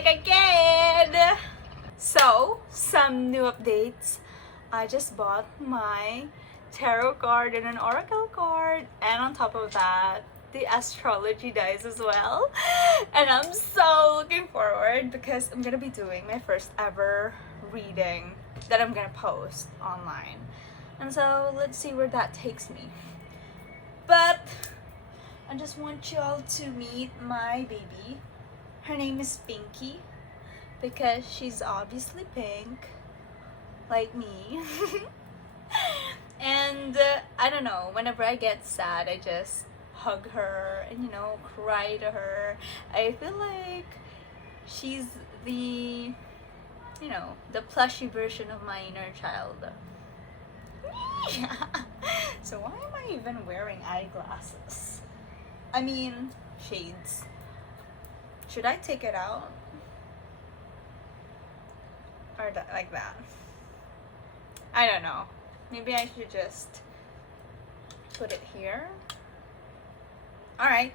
back again! So, some new updates. I just bought my tarot card and an oracle card, and on top of that, the astrology dice as well. And I'm so looking forward because I'm gonna be doing my first ever reading that I'm gonna post online. And so let's see where that takes me. But I just want you all to meet my baby. Her name is Pinky because she's obviously pink, like me. And I don't know, whenever I get sad, I just hug her and, you know, cry to her. I feel like she's the, you know, the plushy version of my inner child. So why am I even wearing eyeglasses? I mean, shades. Should I take it out? Or like that? I don't know. Maybe I should just put it here. Alright.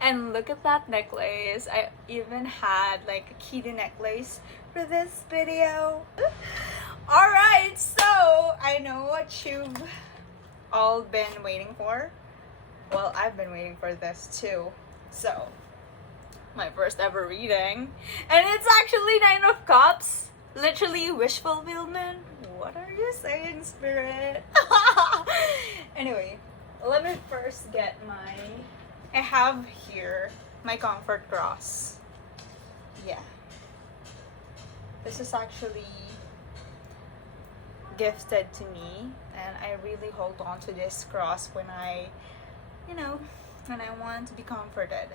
And look at that necklace. I even had like a kitty necklace for this video. Alright, so I know what you've all been waiting for. Well, I've been waiting for this too. So, my first ever reading. And it's actually 9 of Cups. Literally wish fulfillment. What are you saying, Spirit? Anyway, let me first get I have here my comfort cross. Yeah. This is actually gifted to me, and I really hold on to this cross when I want to be comforted.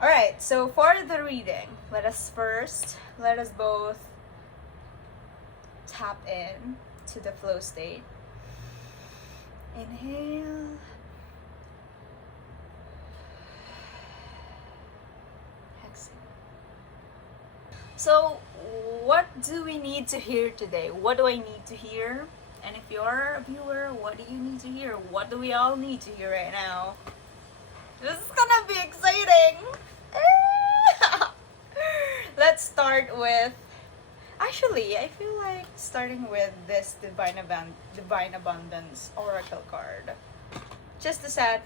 Alright, so for the reading, let us both tap in to the flow state. Inhale. Exhale. So, what do we need to hear today? What do I need to hear? And if you're a viewer, what do you need to hear? What do we all need to hear right now? This is gonna be exciting! Let's start with... Actually, I feel like starting with this Divine Abundance Oracle card. Just to set,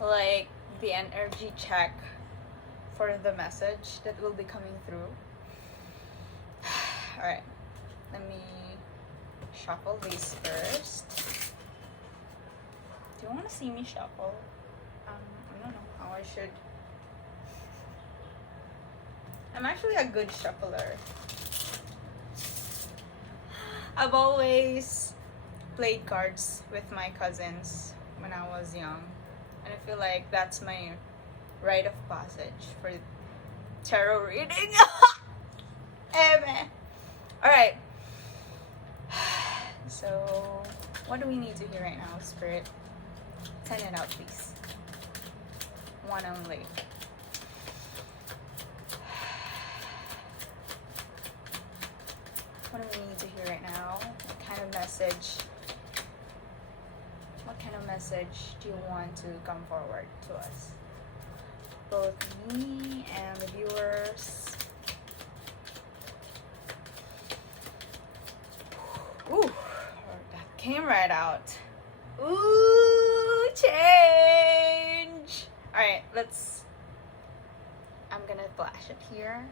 like, the energy check for the message that will be coming through. Alright, let me shuffle these first. Do you want to see me shuffle? I don't know how I should. I'm actually a good shuffler. I've always played cards with my cousins when I was young. And I feel like that's my rite of passage for tarot reading. Alright. So, what do we need to hear right now, Spirit? Send it out, please. One only. What do we need to hear right now? What kind of message do you want to come forward to us? Both me and the viewers. Ooh, that came right out. Ooh, change! Alright, I'm gonna flash it here.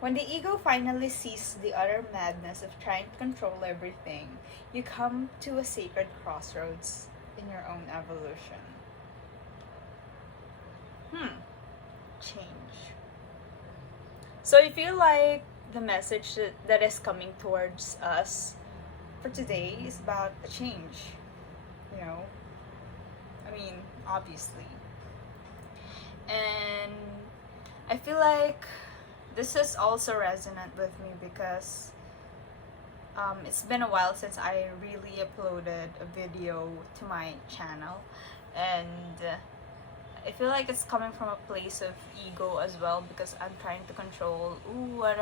When the ego finally sees the utter madness of trying to control everything, you come to a sacred crossroads in your own evolution. Change. So I feel like the message that is coming towards us for today is about a change. You know? I mean, obviously. And I feel like this is also resonant with me because it's been a while since I really uploaded a video to my channel, and I feel like it's coming from a place of ego as well because I'm trying to control what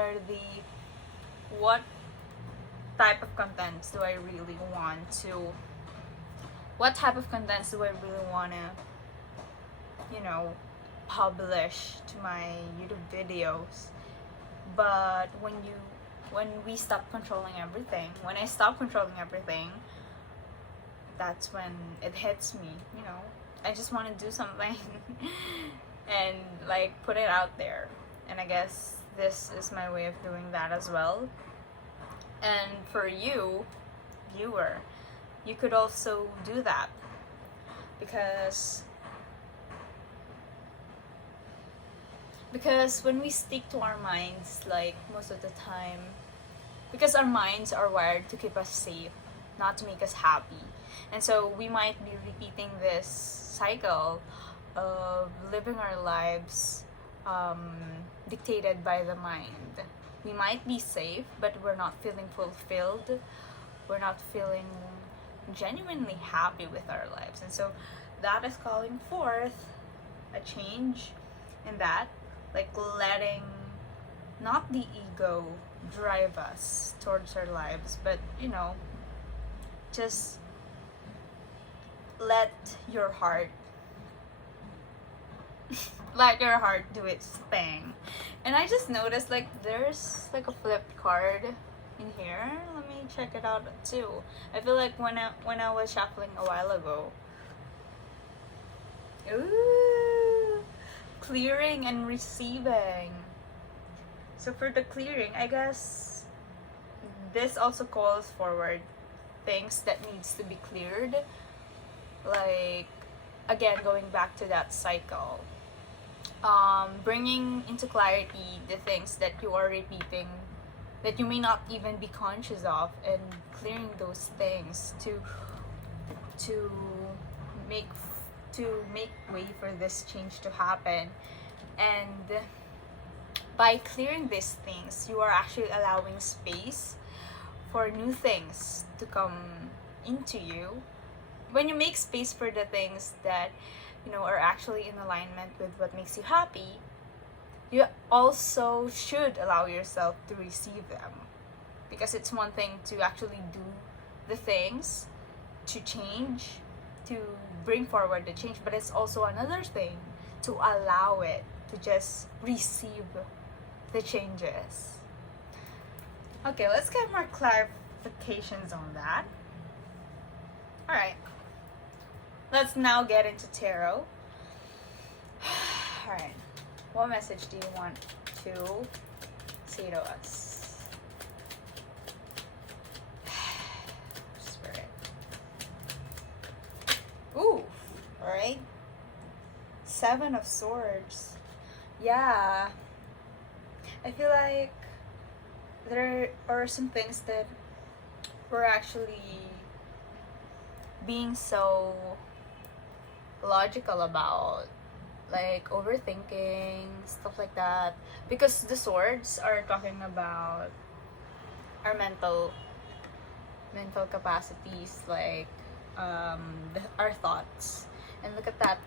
type of contents do I really want to publish to my YouTube videos. But when we stop controlling everything, when I stop controlling everything, that's when it hits me, you know. I just want to do something and like put it out there. And I guess this is my way of doing that as well. And for you, viewer, you could also do that, because when we stick to our minds, like most of the time, because our minds are wired to keep us safe, not to make us happy. And so we might be repeating this cycle of living our lives dictated by the mind. We might be safe, but we're not feeling fulfilled. We're not feeling genuinely happy with our lives. And so that is calling forth a change in that, like letting not the ego drive us towards our lives, but you know, just let your heart let your heart do its thing. And I just noticed like there's like a flipped card in here. Let me check it out too. I feel like when I was shuffling a while ago. Ooh, clearing and receiving. So for the clearing, I guess this also calls forward things that needs to be cleared. Like, again, going back to that cycle. Bringing into clarity the things that you are repeating that you may not even be conscious of, and clearing those things to make way for this change to happen. And by clearing these things, you are actually allowing space for new things to come into you. When you make space for the things that you know are actually in alignment with what makes you happy, you also should allow yourself to receive them. Because it's one thing to actually do the things to change, to bring forward the change, but it's also another thing to allow it, to just receive the changes. Okay, let's get more clarifications on that. Alright, let's now get into tarot. Alright, what message do you want to say to us? Spirit. Ooh, alright. 7 of Swords. Yeah. I feel like there are some things that we're actually being so logical about, like overthinking, stuff like that. Because the swords are talking about our mental capacities, like our thoughts. And look at that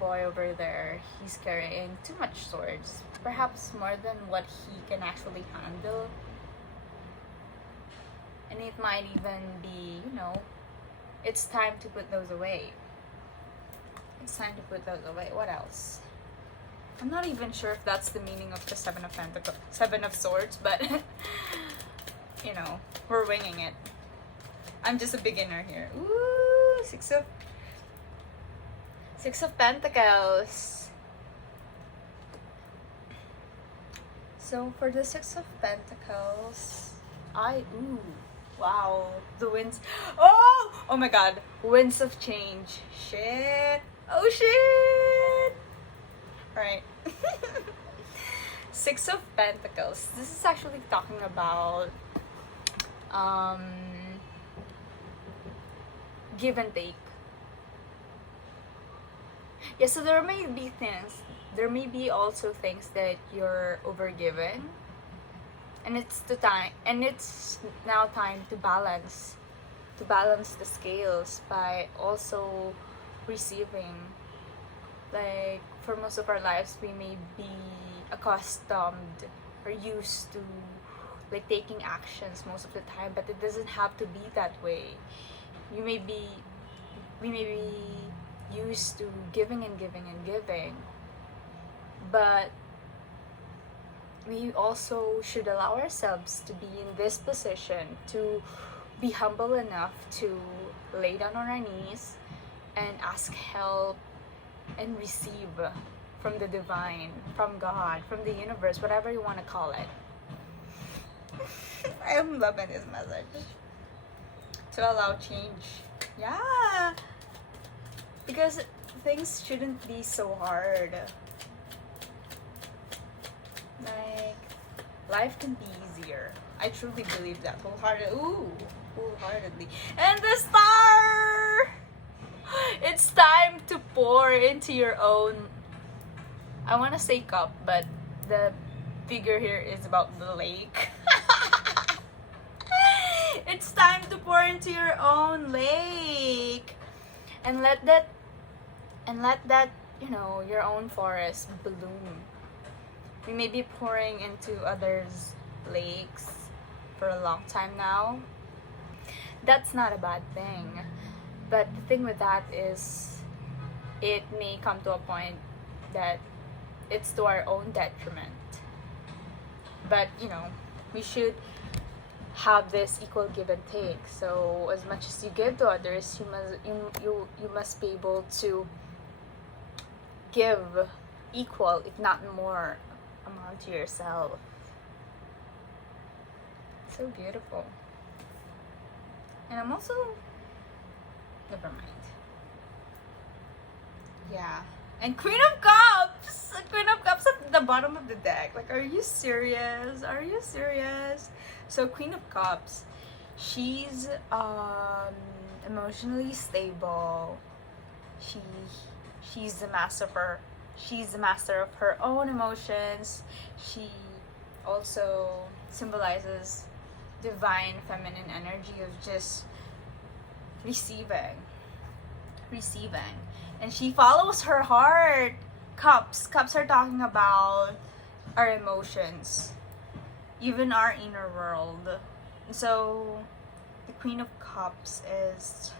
boy over there. He's carrying too much swords, perhaps more than what he can actually handle. And it might even be, you know, it's time to put those away. It's time to put those away. What else? I'm not even sure if that's the meaning of the 7 of Swords, but you know, we're winging it. I'm just a beginner here. Ooh, 6 of Pentacles. So for the 6 of Pentacles, wow, the winds. Oh my god, winds of change. Shit. Oh shit. Alright. 6 of Pentacles. This is actually talking about give and take. Yeah, so there may be also things that you're overgiving. And it's now time to balance the scales by also receiving. Like for most of our lives, we may be accustomed or used to like taking actions most of the time, but it doesn't have to be that way. We may be used to giving and giving and giving, but we also should allow ourselves to be in this position, to be humble enough to lay down on our knees and ask help and receive from the divine, from God, from the universe, whatever you want to call it. I'm loving this message. To allow change. Yeah. Because things shouldn't be so hard. Like, life can be easier. I truly believe that wholeheartedly. And the star! It's time to pour into your own, I want to say cup, but the figure here is about the lake. It's time to pour into your own lake. And let that, your own forest bloom. We may be pouring into others' lakes for a long time now. That's not a bad thing. But the thing with that is, it may come to a point that it's to our own detriment. But, we should have this equal give and take. So as much as you give to others, you must be able to give equal, if not more, amount to yourself. So beautiful. And I'm also, never mind. Yeah. And Queen of Cups! Queen of Cups at the bottom of the deck. Like, are you serious? Are you serious? So Queen of Cups, she's emotionally stable. She's the master of her own emotions. She also symbolizes divine feminine energy of just receiving. And she follows her heart. Cups are talking about our emotions, even our inner world. So the Queen of Cups is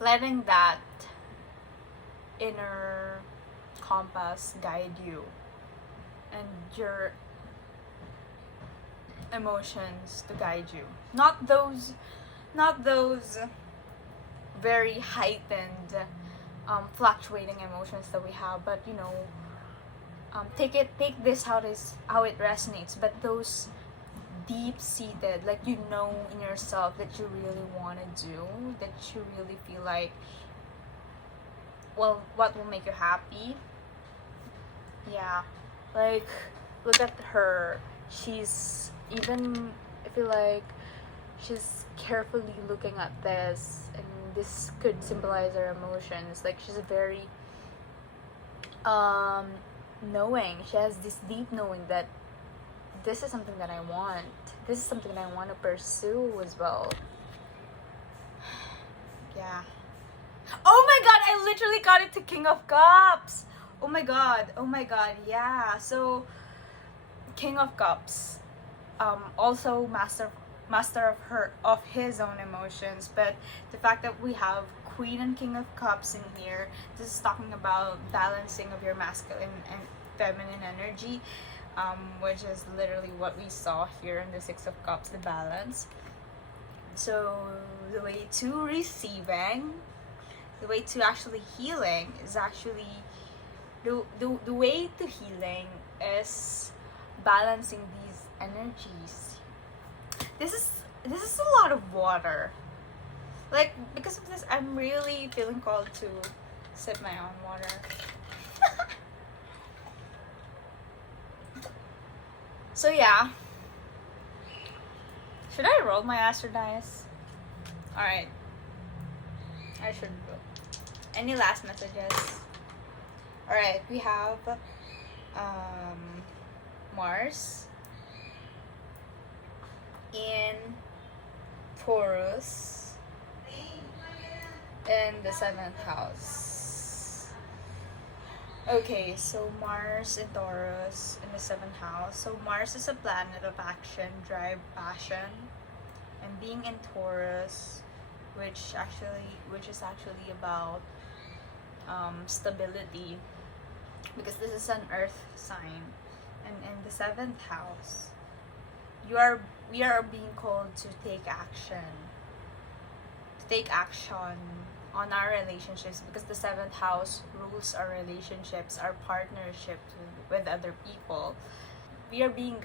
letting that inner compass guide you and your emotions to guide you. Not those very heightened fluctuating emotions that we have, but take this how it resonates, but those deep-seated, like in yourself, that you really want to do, that you really feel like, well, what will make you happy. Yeah, like, look at her. She's even, I feel like she's carefully looking at this, and this could symbolize her emotions. Like, she's a very knowing. She has this deep knowing that this is something that I want. This is something that I want to pursue as well. Yeah. Oh my god, I literally got it to King of Cups. Oh my god, yeah. So King of Cups, also master of his own emotions, but the fact that we have Queen and King of Cups in here, this is talking about balancing of your masculine and feminine energy, which is literally what we saw here in the Six of Cups, the balance. So the way to receiving, the way to actually healing is actually the way to healing is balancing these energies. This is a lot of water. Like, because of this, I'm really feeling called to sip my own water. So yeah. Should I roll my astro dice? Alright. I should go. Any last messages? Alright, we have Mars in Taurus in the 7th house. Okay, so Mars in Taurus in the 7th house. So Mars is a planet of action, drive, passion, and being in Taurus, which is actually about stability because this is an earth sign, and in the 7th house, we are being called to take action on our relationships, because the 7th house rules our relationships, our partnerships with other people. We are being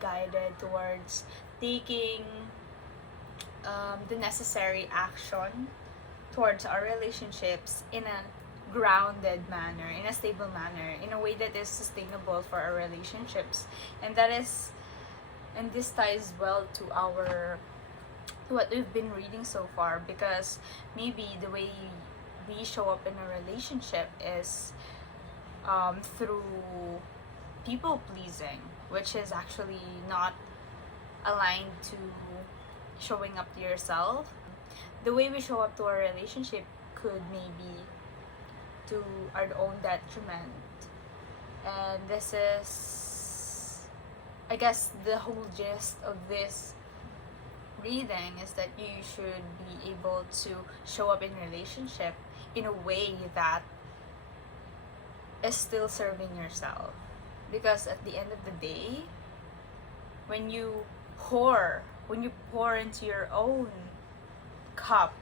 guided towards taking the necessary action towards our relationships in a grounded manner, in a stable manner, in a way that is sustainable for our relationships. And this ties well to what we've been reading so far, because maybe the way we show up in a relationship is through people pleasing, which is actually not aligned to showing up to yourself. The way we show up to our relationship could maybe to our own detriment. And this is, I guess, the whole gist of this reading is that you should be able to show up in relationship in a way that is still serving yourself. Because at the end of the day, when you pour into your own cup,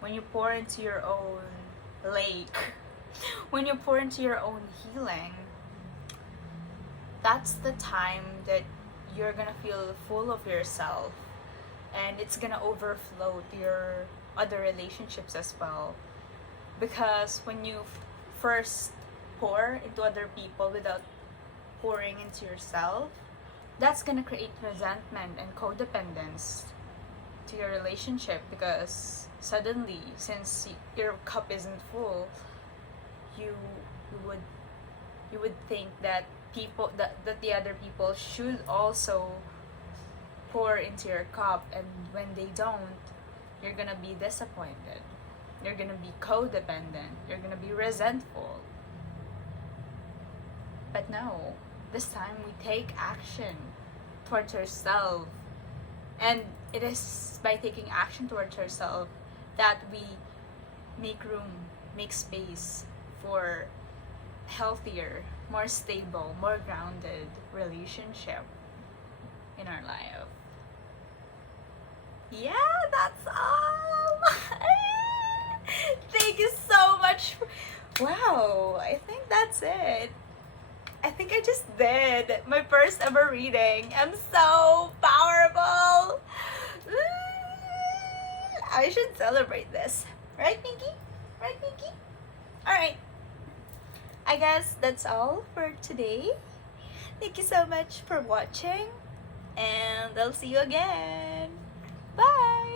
when you pour into your own lake, when you pour into your own healing, that's the time that you're gonna feel full of yourself, and it's gonna overflow to your other relationships as well. Because when you first pour into other people without pouring into yourself, that's gonna create resentment and codependence to your relationship, because suddenly, since your cup isn't full, you would think that the other people should also pour into your cup, and when they don't, you're gonna be disappointed, you're gonna be codependent, you're gonna be resentful. But no, this time we take action towards yourself, and it is by taking action towards yourself that we make room, make space for healthier, more stable, more grounded relationship in our life. Yeah, that's all. Thank you so much. Wow, I think that's it. I think I just did my first ever reading. I'm so powerful. I should celebrate this. Right, Pinky? Right, Pinky? Alright. I guess that's all for today. Thank you so much for watching, and I'll see you again. Bye!